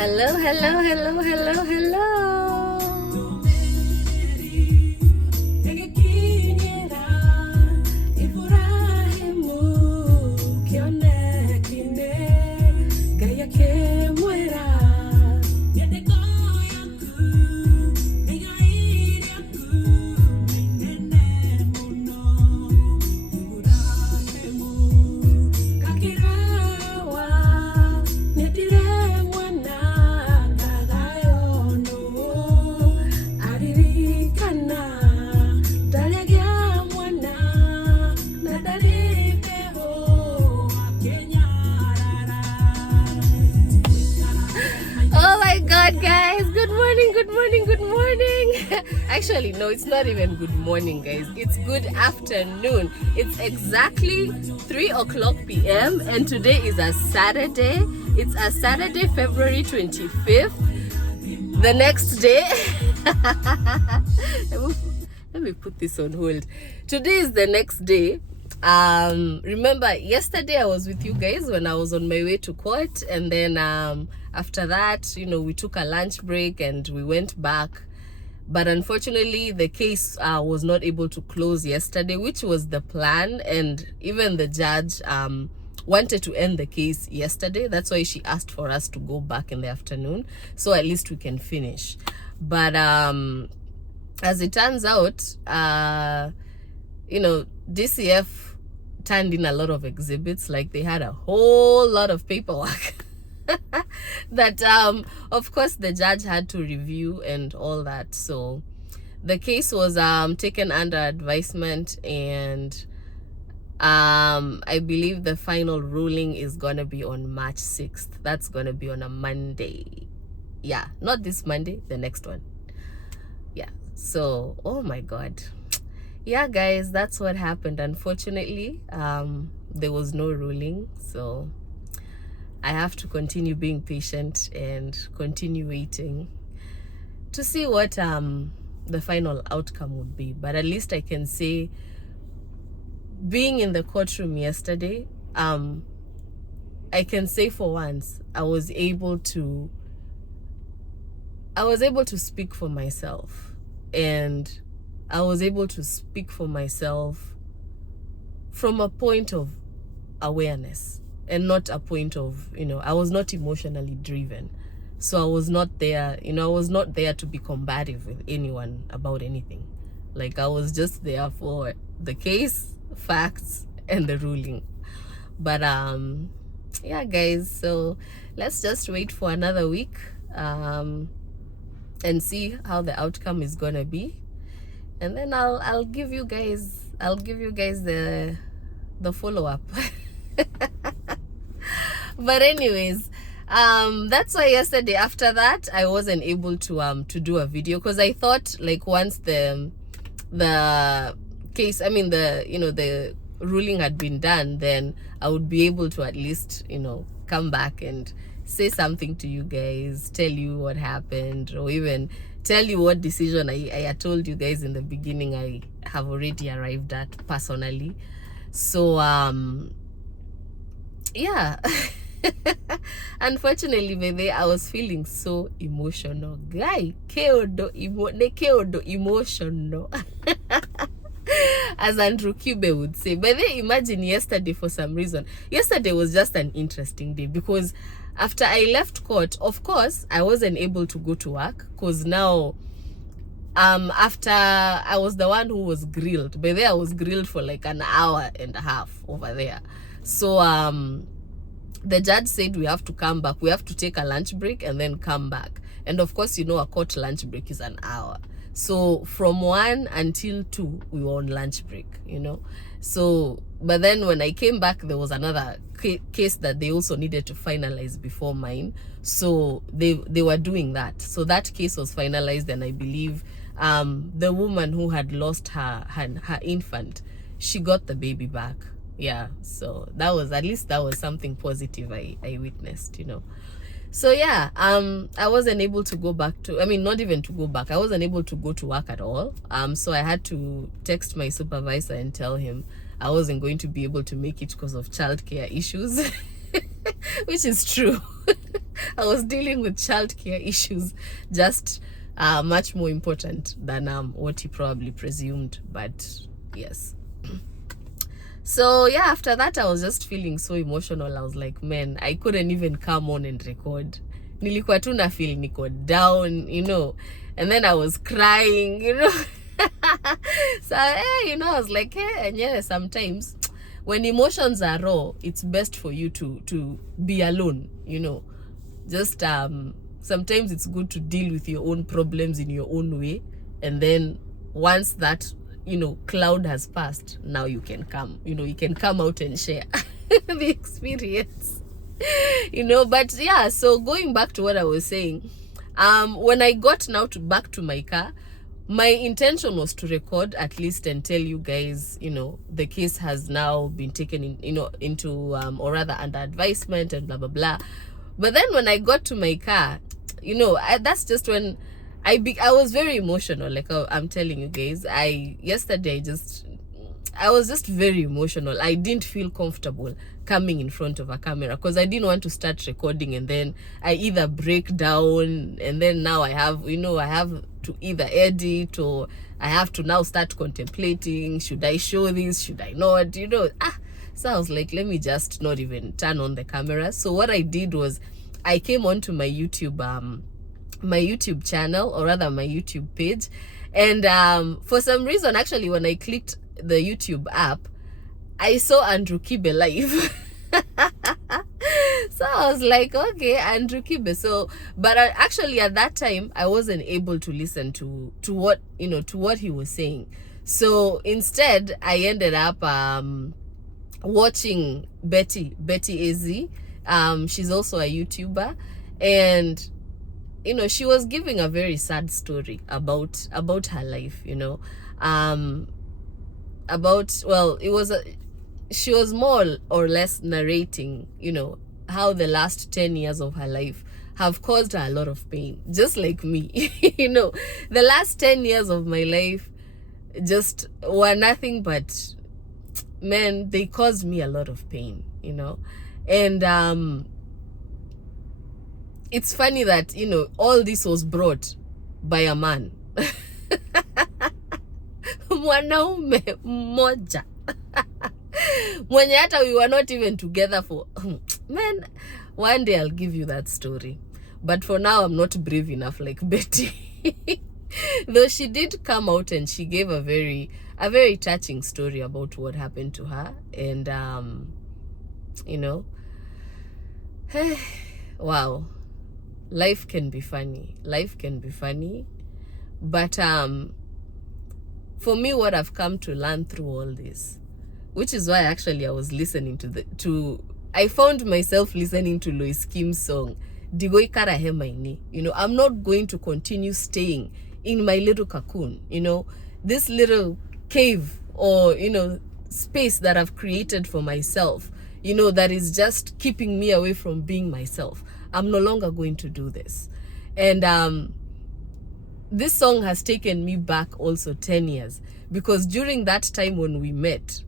Hello, hello, hello, hello, hello. Guys, good morning, good morning, good morning. Actually, no, it's not even good morning, guys. It's good afternoon. It's exactly 3 o'clock p.m. and today is a Saturday. It's a Saturday, February 25th. The next day, let me put this on hold. Today is the next day. Remember yesterday I was with you guys when I was on my way to court, and then after that, we took a lunch break and we went back, but unfortunately the case was not able to close yesterday, which was the plan, and even the judge wanted to end the case yesterday. That's why she asked for us to go back in the afternoon, so at least we can finish. But as it turns out, DCF turned in a lot of exhibits. Like, they had a whole lot of paperwork that of course the judge had to review and all that. So the case was taken under advisement, and I believe the final ruling is gonna be on March 6th. That's gonna be on a Monday. Yeah, not this Monday, the next one. Yeah, so oh my god. Yeah, guys, that's what happened. Unfortunately, there was no ruling, so I have to continue being patient and continue waiting to see what the final outcome would be. But at least I can say, being in the courtroom yesterday, I can say for once I was able to speak for myself, and I was able to speak for myself from a point of awareness and not a point of, I was not emotionally driven. So I was not there, I was not there to be combative with anyone about anything. Like, I was just there for the case, facts, and the ruling. But yeah, guys, so let's just wait for another week and see how the outcome is gonna be. And then I'll give you guys the follow-up. But anyways, that's why yesterday, after that, I wasn't able to do a video, because I thought, like, once the case, the ruling had been done, then I would be able to at least, come back and say something to you guys, tell you what happened, or even tell you what decision I had told you guys in the beginning I have already arrived at personally. So yeah. Unfortunately, baby, I was feeling so emotional. Guy, emotional. As Andrew Cube would say. But then imagine yesterday, for some reason. Yesterday was just an interesting day, because after I left court, of course, I wasn't able to go to work, because now, after I was the one who was grilled. But there I was grilled for like an hour and a half over there. So, the judge said we have to come back. We have to take a lunch break and then come back. And of course, a court lunch break is an hour. So from 1 until 2, we were on lunch break, So, but then when I came back, there was another case that they also needed to finalize before mine. So they were doing that. So that case was finalized, and I believe the woman who had lost her infant, she got the baby back. Yeah, so that was, at least that was something positive I witnessed, So yeah, I wasn't able to go back to, not even to go back, I wasn't able to go to work at all. So I had to text my supervisor and tell him I wasn't going to be able to make it because of childcare issues. which is true. I was dealing with childcare issues, just much more important than what he probably presumed. But yes. So yeah, after that I was just feeling so emotional. I was like, man, I couldn't even come on and record. Nilikuwa tu na feel niko down, you know, and then I was crying, you know. So you know, I was like, hey, and yeah, sometimes when emotions are raw, it's best for you to be alone, you know. Just sometimes it's good to deal with your own problems in your own way, and then once that, you know, cloud has passed, now you can come, you know, you can come out and share the experience, you know. But yeah, so going back to what I was saying, when I got now back to my car, my intention was to record at least and tell you guys, you know, the case has now been taken in, you know, into or rather under advisement and blah blah blah. But then when I got to my car, you know, that's just when I was very emotional. Like I'm telling you guys, yesterday I was just very emotional. I didn't feel comfortable coming in front of a camera because I didn't want to start recording and then I either break down, and then now I have, you know, I have to either edit, or I have to now start contemplating, should I show this, should I not, you know. So I was like, let me just not even turn on the camera. So what I did was I came onto my YouTube channel, or rather my YouTube page, and for some reason, actually, when I clicked the YouTube app, I saw Andrew Kibe live. So I was like, okay, Andrew Kibe. So, but actually at that time I wasn't able to listen to what, you know, to what he was saying. So instead I ended up watching Betty Az. She's also a YouTuber, and you know, she was giving a very sad story about her life, you know. She was more or less narrating, you know, how the last 10 years of her life have caused her a lot of pain, just like me. You know, the last 10 years of my life just were nothing but, man, they caused me a lot of pain, you know. And it's funny that, you know, all this was brought by a man. Mwanaume mmoja. Mwenye hata we were not even together for man, one day I'll give you that story, but for now I'm not brave enough like Betty. Though she did come out and she gave a very touching story about what happened to her. And you know, wow, life can be funny, but for me, what I've come to learn through all this, which is why actually I was listening I found myself listening to Loise Kim's song, Ndiguikara Hemaini. You know, I'm not going to continue staying in my little cocoon, you know, this little cave, or, you know, space that I've created for myself, you know, that is just keeping me away from being myself. I'm no longer going to do this. And this song has taken me back also 10 years, because during that time when we met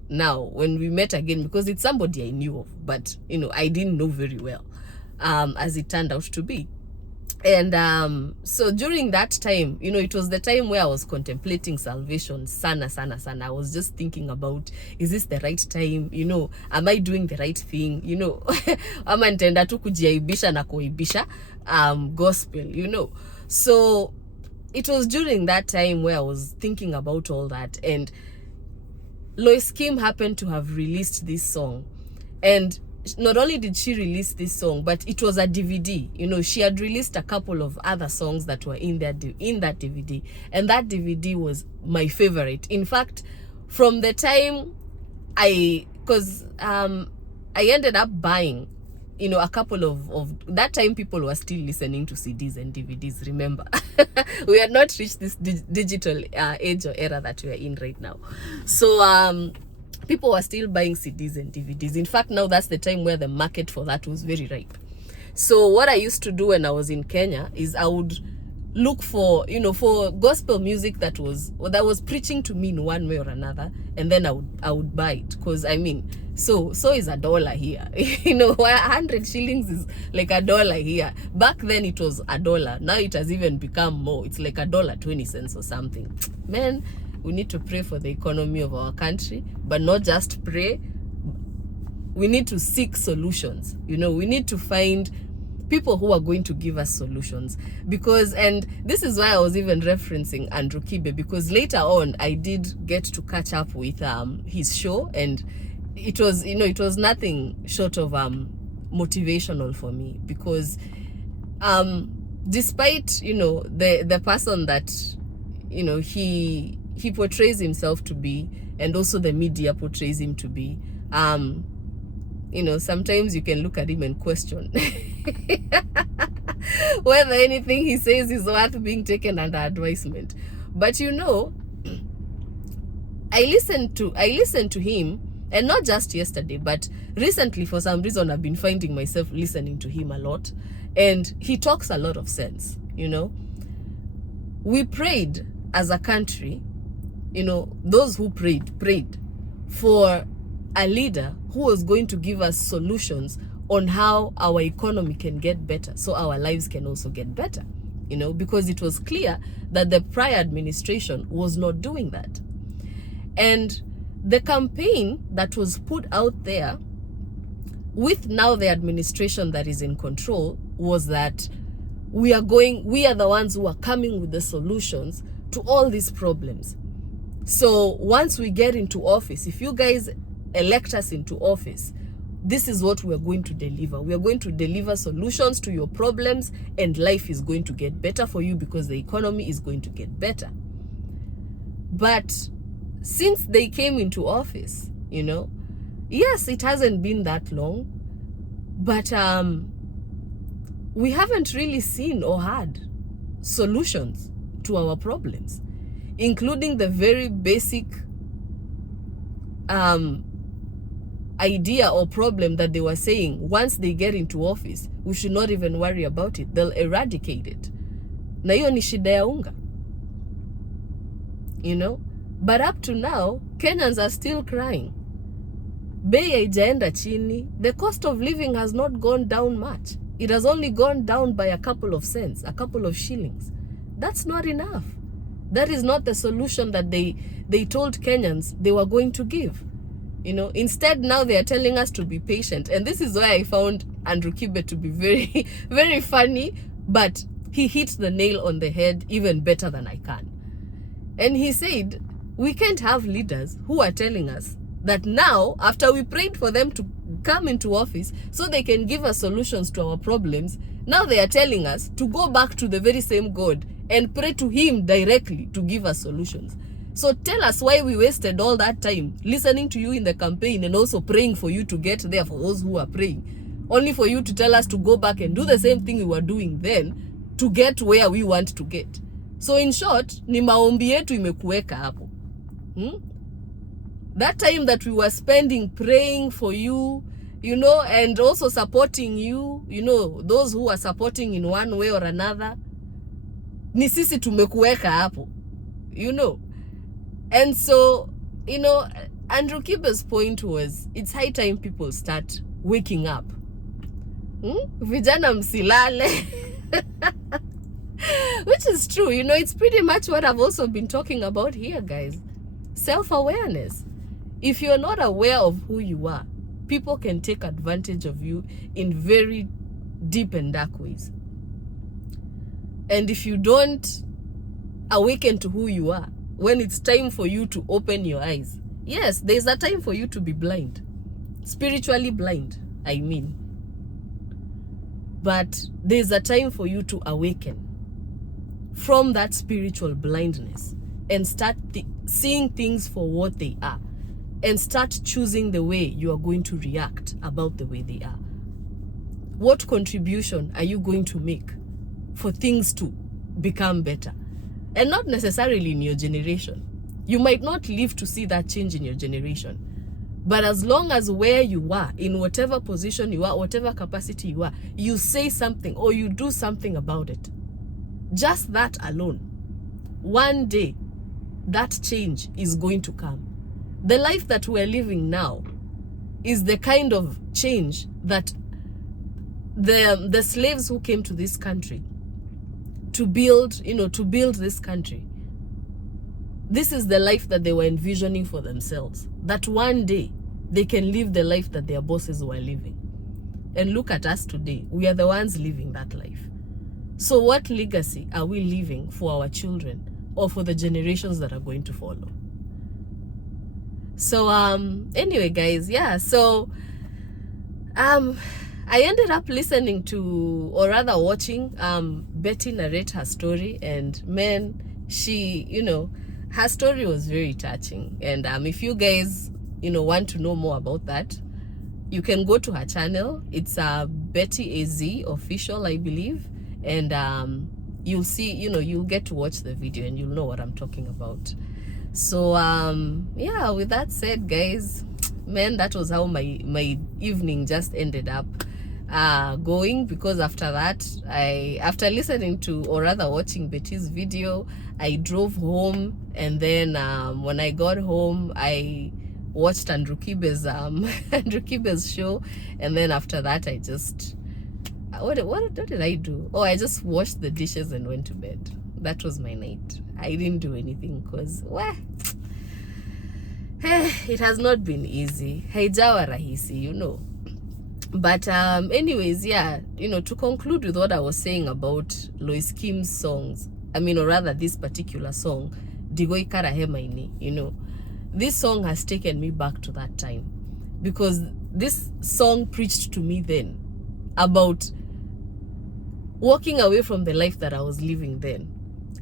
again, because it's somebody I knew of, but, you know, I didn't know very well, as it turned out to be. And so during that time, you know, it was the time where I was contemplating salvation sana. I was just thinking about, is this the right time, you know, am I doing the right thing, you know, ama nitaenda tu kujiaibisha na kuibisha gospel, you know. So it was during that time where I was thinking about all that, and Loise Kim happened to have released this song. And not only did she release this song, but it was a DVD. You know, she had released a couple of other songs that were in that DVD, and that DVD was my favorite. In fact, from the time I ended up buying, you know, a couple of that time, people were still listening to CDs and DVDs, remember. We had not reached this digital age or era that we are in right now. So people were still buying CDs and DVDs. In fact, now that's the time where the market for that was very ripe. So what I used to do when I was in Kenya is I would look for, for gospel music that was preaching to me in one way or another, and then I would buy it, because I mean, so is $1 here. 100 shillings is like $1 here. Back then it was $1. Now it has even become more. It's like $1.20 or something. Man, we need to pray for the economy of our country, but not just pray. We need to seek solutions. We need to find people who are going to give us solutions, because, and this is why I was even referencing Andrew Kibe, because later on I did get to catch up with his show, and it was it was nothing short of motivational for me, because despite the person that he portrays himself to be, and also the media portrays him to be, sometimes you can look at him and question whether anything he says is worth being taken under advisement. But I listened to him, and not just yesterday, but recently, for some reason, I've been finding myself listening to him a lot, and he talks a lot of sense. We prayed as a country, those who prayed for a leader who was going to give us solutions on how our economy can get better, so our lives can also get better, because it was clear that the prior administration was not doing that. And the campaign that was put out there with now the administration that is in control was that we are the ones who are coming with the solutions to all these problems. So once we get into office, if you guys elect us into office, this is what we are going to deliver. We are going to deliver solutions to your problems, and life is going to get better for you because the economy is going to get better. But since they came into office, yes, it hasn't been that long, but we haven't really seen or had solutions to our problems, including the very basic idea or problem that they were saying once they get into office, we should not even worry about it. They'll eradicate it. Na hiyo ni shida ya unga. But up to now, Kenyans are still crying. Bei haijaenda chini. The cost of living has not gone down much. It has only gone down by a couple of cents, a couple of shillings. That's not enough. That is not the solution that they told Kenyans they were going to give. Instead, now they are telling us to be patient. And this is why I found Andrew Kibe to be very, very funny, but he hit the nail on the head even better than I can. And he said, we can't have leaders who are telling us that now, after we prayed for them to come into office so they can give us solutions to our problems, now they are telling us to go back to the very same God and pray to him directly to give us solutions. So tell us why we wasted all that time listening to you in the campaign and also praying for you to get there, for those who are praying, only for you to tell us to go back and do the same thing we were doing then to get where we want to get. So in short, ni maombi yetu imekuweka hapo. That time that we were spending praying for you, and also supporting you, those who are supporting in one way or another, ni sisi tumekuweka hapo, And so, Andrew Kibe's point was, it's high time people start waking up. Vijana msilale. Which is true, it's pretty much what I've also been talking about here, guys. Self-awareness. If you're not aware of who you are, people can take advantage of you in very deep and dark ways. And if you don't awaken to who you are, when it's time for you to open your eyes, yes, there's a time for you to be blind. Spiritually blind, I mean. But there's a time for you to awaken from that spiritual blindness and start seeing things for what they are, and start choosing the way you are going to react about the way they are. What contribution are you going to make for things to become better? And not necessarily in your generation. You might not live to see that change in your generation. But as long as where you are, in whatever position you are, whatever capacity you are, you say something or you do something about it, Just that alone, one day that change is going to come. The life that we're living now is the kind of change that the slaves who came to this country to build, to build this country, this is the life that they were envisioning for themselves, that one day they can live the life that their bosses were living. And look at us today. We are the ones living that life. So what legacy are we leaving for our children or for the generations that are going to follow? So anyway, guys, yeah, so I ended up listening to, or rather watching, Betty narrate her story, and man, she, her story was very touching. And if you guys, want to know more about that, you can go to her channel. It's Betty AZ official, I believe, and you'll see, you'll get to watch the video and you'll know what I'm talking about. So yeah, with that said, guys, man, that was how my evening just ended up going, because after that, after listening to, or rather watching Betty's video, I drove home, and then when I got home, I watched Ndiguikara's Ndiguikara's show, and then after that I just what did I do? Oh, I just washed the dishes and went to bed. That was my night. I didn't do anything because it has not been easy. Haijawa rahisi, But anyways, yeah, to conclude with what I was saying about Loise Kim's songs, or rather this particular song, Ndiguikara Hemaini, this song has taken me back to that time, because this song preached to me then about walking away from the life that I was living then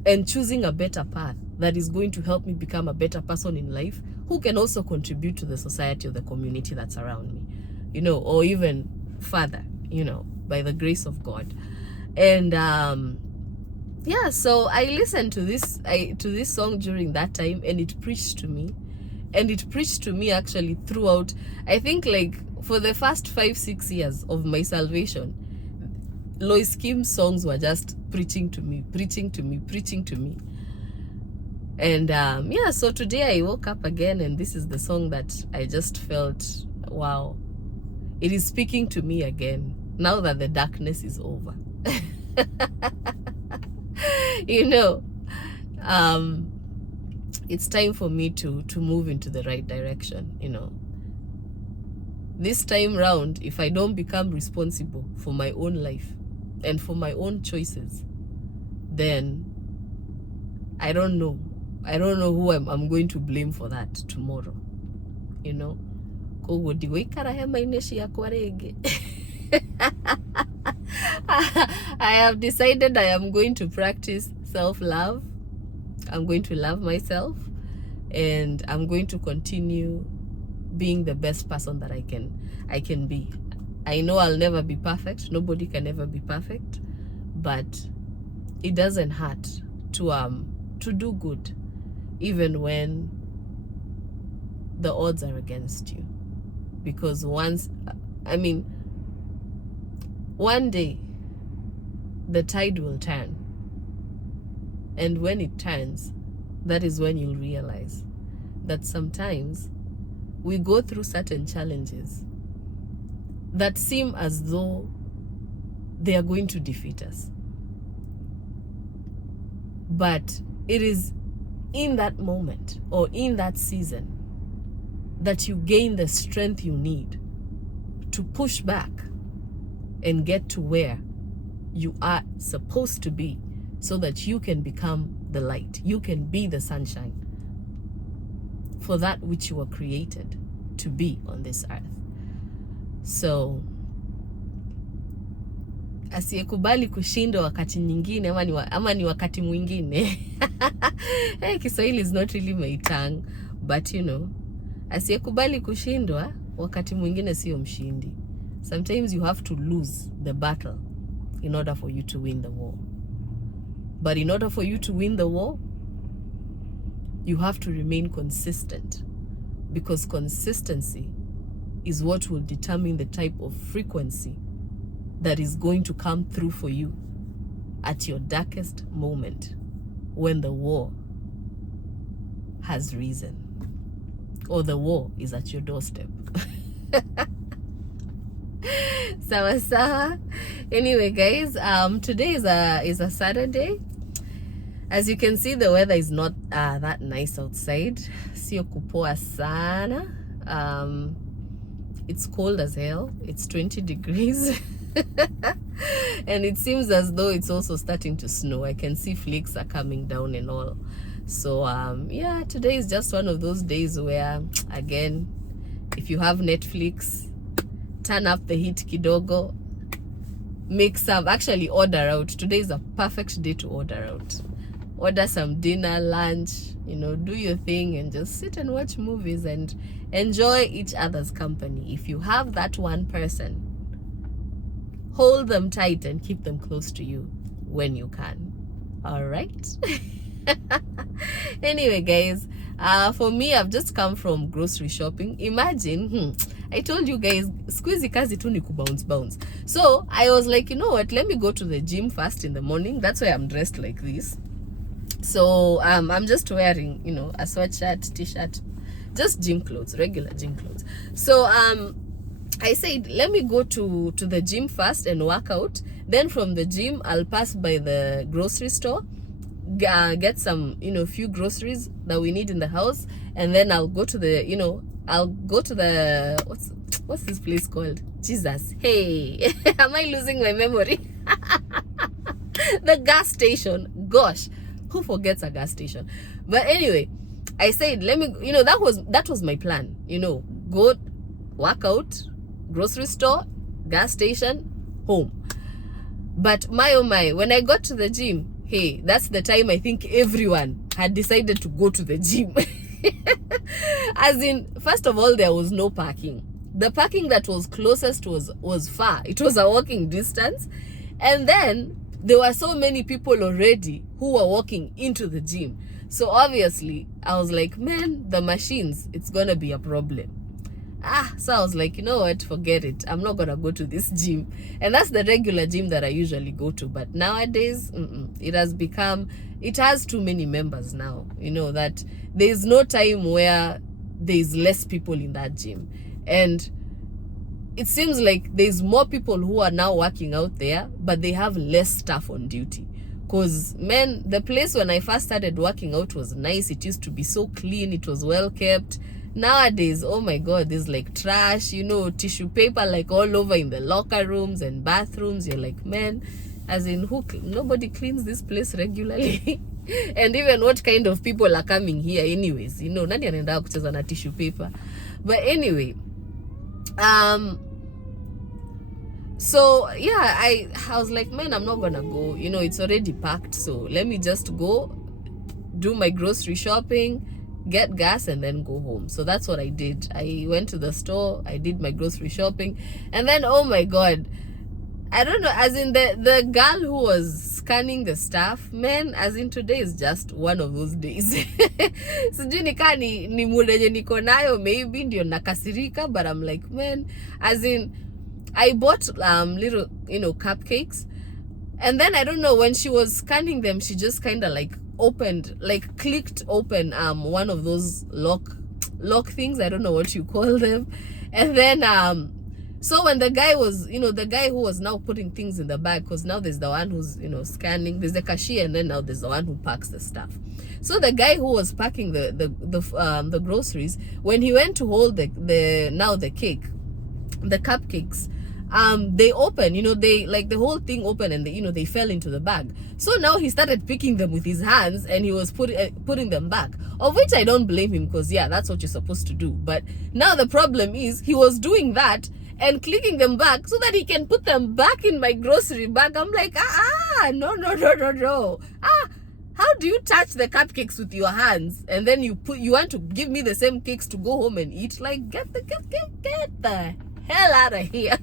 and choosing a better path that is going to help me become a better person in life, who can also contribute to the society or the community that's around me, or even further, by the grace of God. And yeah, so I listened to this song during that time, and it preached to me. And it preached to me actually throughout, I think, like for the first 5-6 years of my salvation, Loise Kim's songs were just preaching to me. And yeah, so today I woke up again, and this is the song that I just felt, wow, it is speaking to me again, now that the darkness is over. It's time for me to move into the right direction. This time round, if I don't become responsible for my own life and for my own choices, then I don't know who I'm going to blame for that tomorrow. I have decided I am going to practice self-love. I'm going to love myself, and I'm going to continue being the best person that I can be. I know I'll never be perfect. Nobody can ever be perfect, but it doesn't hurt to do good, even when the odds are against you. Because one day the tide will turn. And when it turns, that is when you'll realize that sometimes we go through certain challenges that seem as though they are going to defeat us. But it is in that moment or in that season that you gain the strength you need to push back and get to where you are supposed to be, so that you can become the light. You can be the sunshine for that which you were created to be on this earth. So asiyekubali kushindwa wakati nyingine ama ni wakati mwingine. Hey, Kiswahili is not really my tongue, but asiyekubali kushindwa wakati mwingine sio mshindi. Sometimes you have to lose the battle in order for you to win the war. But in order for you to win the war, you have to remain consistent, because consistency is what will determine the type of frequency that is going to come through for you at your darkest moment, when the war has risen or the war is at your doorstep. Sawa. Anyway, guys, today is a Saturday. As you can see, the weather is not that nice outside. Sio kupoa sana. It's cold as hell. It's 20 degrees. And it seems as though it's also starting to snow. I can see flakes are coming down and all. So yeah, today is just one of those days where, again, if you have Netflix, turn up the heat kidogo, make some, actually order out. Today is a perfect day to order out. Order some dinner, lunch, you know, do your thing and just sit and watch movies and enjoy each other's company. If you have that one person, hold them tight and keep them close to you when you can. All right. Anyway, guys, for me, I've just come from grocery shopping. Imagine, I told you guys, squeezy kazi tu ni bounce. So I was like, you know what, let me go to the gym first in the morning. That's why I'm dressed like this. So I'm just wearing, you know, a sweatshirt, t-shirt, just gym clothes, regular gym clothes. So I said, let me go to the gym first and work out. Then from the gym, I'll pass by the grocery store, get some, you know, few groceries that we need in the house. And then I'll go to the, you know, I'll go to the, what's this place called? Jesus. Hey, am I losing my memory? The gas station. Gosh, who forgets a gas station? But anyway, I said, let me, you know, that was my plan, you know, go work out, grocery store, gas station, home. But my oh my, when I got to the gym, hey, that's the time I think everyone had decided to go to the gym. As in, first of all, there was no parking. The parking that was closest was far. It was a walking distance. And then there were so many people already who were walking into the gym. So obviously, I was like, man, the machines, it's gonna be a problem. So I was like, you know what, forget it. I'm not gonna go to this gym. And that's the regular gym that I usually go to. But nowadays, it has too many members now. You know, that there's no time where there's less people in that gym. And it seems like there's more people who are now working out there, but they have less staff on duty. Because, man, the place when I first started working out was nice. It used to be so clean. It was well kept. Nowadays, oh my God, there's like trash, you know, tissue paper like all over in the locker rooms and bathrooms. You're like, man, as in nobody cleans this place regularly. And even what kind of people are coming here anyways, you know, nani anaenda kucheza na tissue paper. But anyway, so yeah, I was like, man, I'm not gonna go, you know, it's already packed, so let me just go do my grocery shopping, get gas, and then go home. So that's what I did. I went to the store, I did my grocery shopping, and then, oh my God, I don't know, as in the girl who was scanning the stuff, man, as in today is just one of those days. Sijui nika ni mulenye niko nayo, maybe ndio nakasirika, but I'm like, man, as in, I bought little, you know, cupcakes, and then I don't know, when she was scanning them, she just kind of like clicked open one of those lock things, I don't know what you call them. And then so when the guy was, you know, the guy who was now putting things in the bag, because now there's the one who's, you know, scanning, there's the cashier, and then now there's the one who packs the stuff. So the guy who was packing the groceries, when he went to hold the cupcakes, they open, you know, they like the whole thing open, and you know, they fell into the bag. So now he started picking them with his hands, and he was putting them back, of which I don't blame him, because yeah, that's what you're supposed to do. But now the problem is he was doing that and clicking them back so that he can put them back in my grocery bag. I'm like, no. How do you touch the cupcakes with your hands and then you want to give me the same cakes to go home and eat? Like, get the hell out of here.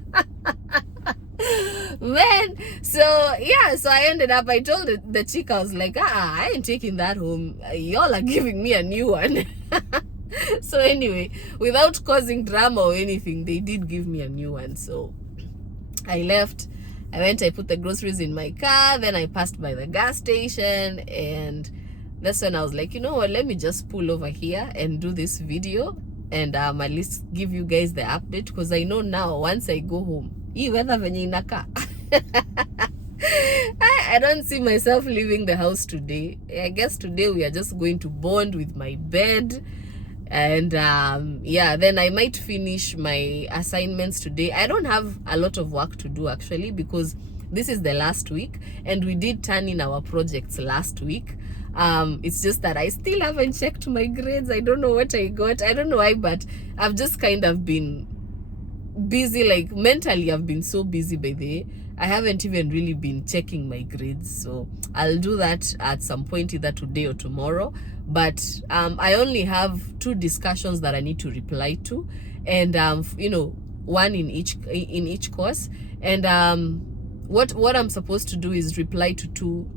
Man, so yeah, so I ended up, I told the chick, I was like, I ain't taking that home. Y'all are giving me a new one. So anyway, without causing drama or anything, they did give me a new one. So I left, I put the groceries in my car, then I passed by the gas station, and that's when I was like, you know what, let me just pull over here and do this video, and at least give you guys the update, because I know now once I go home, hii weather venye inakaa I don't see myself leaving the house today. I guess today we are just going to bond with my bed, and yeah, then I might finish my assignments today. I don't have a lot of work to do actually, because this is the last week and we did turn in our projects last week. It's just that I still haven't checked my grades. I don't know what I got. I don't know why, but I've just kind of been busy, like mentally I've been so busy by the way. I haven't even really been checking my grades, so I'll do that at some point, either today or tomorrow. But I only have 2 discussions that I need to reply to, and you know, one in each course, and what I'm supposed to do is reply to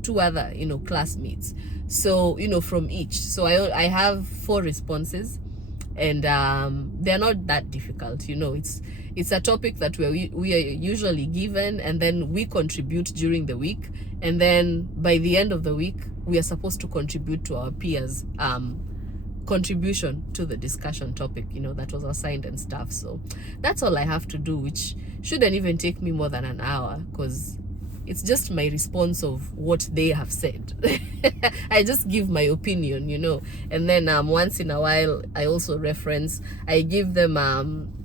two other, you know, classmates, so you know, from each. So I have 4 responses, and they're not that difficult, you know. It's a topic that we are usually given, and then we contribute during the week, and then by the end of the week we are supposed to contribute to our peers contribution to the discussion topic, you know, that was assigned and stuff. So that's all I have to do, which shouldn't even take me more than an hour, because it's just my response of what they have said. I just give my opinion, you know, and then once in a while I also reference, I give them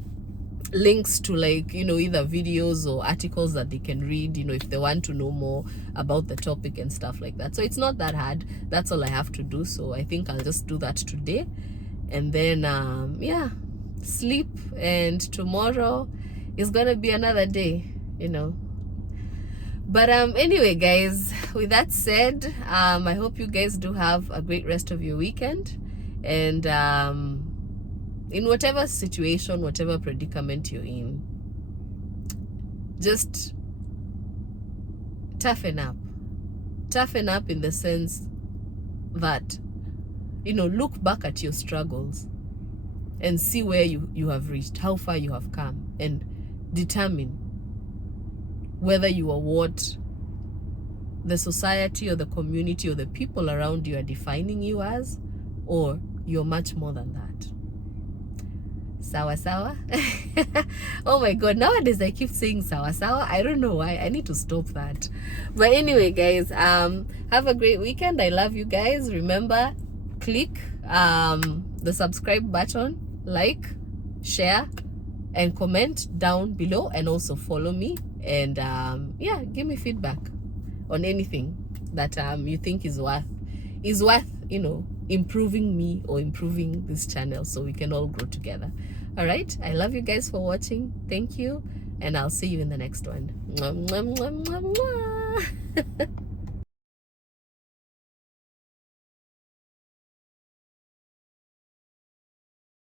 links to, like, you know, either videos or articles that they can read, you know, if they want to know more about the topic and stuff like that. So it's not that hard. That's all I have to do. So I think I'll just do that today, and then yeah, sleep, and tomorrow is gonna be another day, you know. But anyway guys, with that said, I hope you guys do have a great rest of your weekend, and in whatever situation, whatever predicament you're in, just toughen up in the sense that, you know, look back at your struggles and see where you have reached, how far you have come, and determine whether you are what the society or the community or the people around you are defining you as, or you're much more than that. Sawa sawa. Oh my god, nowadays I keep saying sawa sawa. I don't know why. I need to stop that. But anyway guys, have a great weekend. I love you guys. Remember, click the subscribe button, like, share, and comment down below, and also follow me, and yeah, give me feedback on anything that you think is worth, you know, improving me or improving this channel, so we can all grow together. All right, I love you guys for watching. Thank you, and I'll see you in the next one. Mwah, mwah, mwah, mwah, mwah.